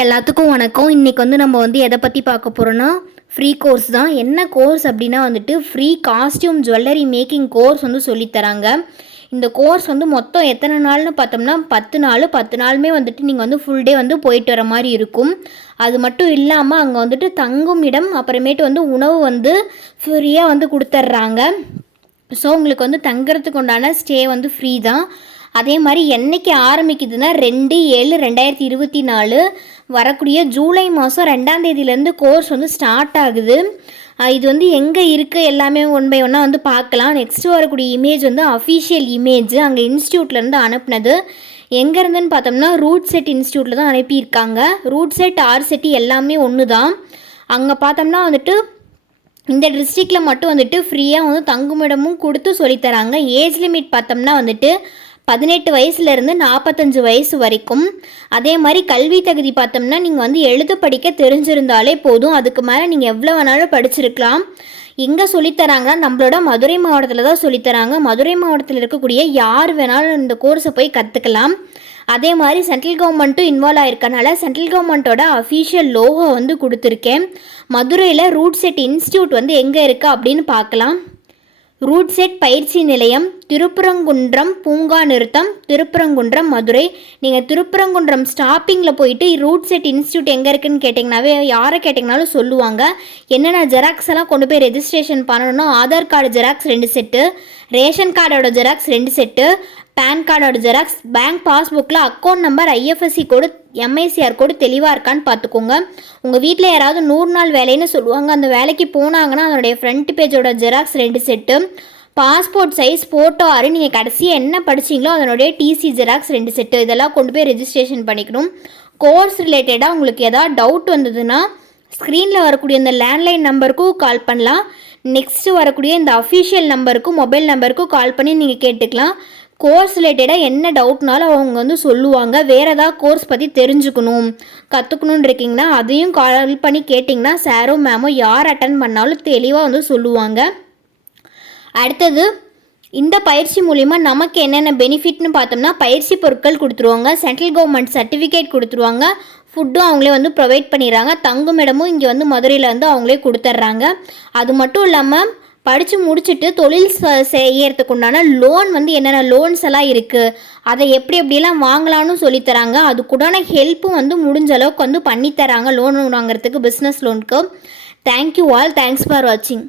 எல்லாத்துக்கும் வணக்கம். இன்றைக்கி வந்து நம்ம வந்து எதை பற்றி பார்க்க போகிறோன்னா ஃப்ரீ கோர்ஸ் தான். என்ன கோர்ஸ் அப்படின்னா வந்துட்டு free costume jewellery making course வந்து சொல்லித்தராங்க இந்த கோர்ஸ் வந்து மொத்தம் எத்தனை நாள்னு பார்த்தோம்னா பத்து நாள் பத்து நாளுமே வந்துட்டு நீங்கள் வந்து ஃபுல் டே வந்து போயிட்டு வர மாதிரி இருக்கும். அது மட்டும் இல்லாமல் அங்கே வந்துட்டு தங்கும் இடம் அப்புறமேட்டு வந்து உணவு வந்து ஃப்ரீயாக வந்து கொடுத்துட்றாங்க. ஸோ உங்களுக்கு வந்து தங்குறதுக்கு உண்டான ஸ்டே வந்து ஃப்ரீ தான். அதே மாதிரி என்னைக்கு ஆரம்பிக்குதுன்னா ரெண்டு ஏழு ரெண்டாயிரத்தி இருபத்தி நாலு வரக்கூடிய ஜூலை மாதம் ரெண்டாம் தேதியிலேருந்து கோர்ஸ் வந்து ஸ்டார்ட் ஆகுது. இது வந்து எங்கே இருக்குது எல்லாமே ஒன் பை ஒன்னாக வந்து பார்க்கலாம். நெக்ஸ்ட்டு வரக்கூடிய இமேஜ் வந்து அஃபிஷியல் இமேஜ் அங்கே இன்ஸ்டியூட்லேருந்து அனுப்புனது. எங்கேருந்துன்னு பார்த்தோம்னா ரூட் செட் இன்ஸ்டியூட்டில் தான் அனுப்பியிருக்காங்க. ரூட் செட் ஆர் செட்டி எல்லாமே ஒன்று தான் அங்கே பார்த்தோம்னா வந்துட்டு இந்த டிஸ்ட்ரிக்டில் மட்டும் வந்துட்டு ஃப்ரீயாக வந்து தங்குமிடமும் கொடுத்து சொல்லித்தராங்க ஏஜ் லிமிட் பார்த்தோம்னா வந்துட்டு பதினெட்டு வயசுலேருந்து நாற்பத்தஞ்சு வயசு வரைக்கும். அதே மாதிரி கல்வி தகுதி பார்த்தோம்னா நீங்கள் வந்து எழுத படிக்க தெரிஞ்சிருந்தாலே போதும். அதுக்கு மேலே நீங்கள் எவ்வளோ வேணாலும் படிச்சிருக்கலாம். எங்கே சொல்லித்தராங்கன்னா நம்மளோட மதுரை மாவட்டத்தில் தான் சொல்லித்தராங்க. மதுரை மாவட்டத்தில் இருக்கக்கூடிய யார் வேணாலும் இந்த கோர்ஸை போய் கற்றுக்கலாம் அதே மாதிரி சென்ட்ரல் கவர்மெண்ட்டும் இன்வால்வ் ஆயிருக்கனால சென்ட்ரல் கவர்மெண்ட்டோட அஃபீஷியல் லோகோ வந்து கொடுத்துருக்கேன். மதுரையில் ரூட் செட் இன்ஸ்டியூட் வந்து எங்கே இருக்குது அப்படின்னு பார்க்கலாம். ரூட் செட் பயிற்சி நிலையம் திருப்பரங்குன்றம் பூங்கா நிறுத்தம் திருப்பரங்குன்றம் மதுரை. நீங்கள் திருப்பரங்குன்றம் ஸ்டாப்பிங்கில் போயிட்டு ரூட் செட் இன்ஸ்டியூட் எங்கே இருக்குன்னு கேட்டிங்கனாவே யாரை கேட்டிங்கனாலும் சொல்லுவாங்க. என்னென்ன ஜெராக்ஸ் எல்லாம் கொண்டு போய் ரெஜிஸ்ட்ரேஷன் பண்ணணும்னா ஆதார் கார்டு ஜெராக்ஸ் ரெண்டு செட்டு ரேஷன் கார்டோட ஜெராக்ஸ் ரெண்டு செட்டு பேன் கார்டோட xerox bank பாஸ்புக்கில் account number IFSC code MICR code தெளிவாக இருக்கான்னு பார்த்துக்கோங்க உங்கள் வீட்டில் யாராவது நூறு நாள் வேலைன்னு சொல்லுவாங்க. அந்த வேலைக்கு போனாங்கன்னா அதனுடைய ஃப்ரண்ட் பேஜோட ஜெராக்ஸ் ரெண்டு செட்டு பாஸ்போர்ட் சைஸ் ஃபோட்டோ ஆறு நீங்கள் கடைசியாக என்ன படிச்சிங்களோ அதனுடைய டிசி ஜெராக்ஸ் ரெண்டு செட்டு இதெல்லாம் கொண்டு போய் ரெஜிஸ்ட்ரேஷன் பண்ணிக்கணும். கோர்ஸ் ரிலேட்டடாக உங்களுக்கு ஏதாவது டவுட் வந்ததுன்னா ஸ்க்ரீனில் வரக்கூடிய இந்த லேண்ட்லைன் நம்பருக்கும் கால் பண்ணலாம். நெக்ஸ்ட்டு வரக்கூடிய இந்த அஃபிஷியல் நம்பருக்கும் மொபைல் நம்பருக்கும் கால் பண்ணி நீங்கள் கேட்டுக்கலாம். கோர்ஸ் ரிலேட்டடாக என்ன டவுட்னாலும் அவங்க வந்து சொல்லுவாங்க. வேறு ஏதாவது கோர்ஸ் பற்றி தெரிஞ்சுக்கணும். கற்றுக்கணுன்னு இருக்கீங்கன்னா அதையும் கால் பண்ணி கேட்டிங்கன்னா சாரோ மேமோ யார் அட்டன் பண்ணாலும் தெளிவாக வந்து சொல்லுவாங்க. அடுத்தது இந்த பயிற்சி மூலிமா நமக்கு என்னென்ன பெனிஃபிட்னு பார்த்தோம்னா பயிற்சி பொருட்கள் கொடுத்துருவாங்க. சென்ட்ரல் கவர்மெண்ட் சர்டிஃபிகேட் கொடுத்துருவாங்க. ஃபுட்டும் அவங்களே வந்து ப்ரொவைட் பண்ணிடுறாங்க. தங்குமிடமும் இங்கே வந்து மதுரையில் வந்து அவங்களே கொடுத்துட்றாங்க. அது மட்டும் இல்லாமல் படித்து முடிச்சுட்டு தொழில் செய்யறதுக்கு உண்டான லோன் வந்து என்னென்ன லோன்ஸ் எல்லாம் இருக்குது அதை எப்படி எப்படிலாம் வாங்கலாம்னு சொல்லித்தராங்க. அதுக்குண்டான ஹெல்ப்பும் வந்து முடிஞ்ச அளவுக்கு வந்து பண்ணித்தராங்க லோன் வாங்குறதுக்கு பிஸ்னஸ் லோனுக்கு thank you all thanks for வாட்சிங்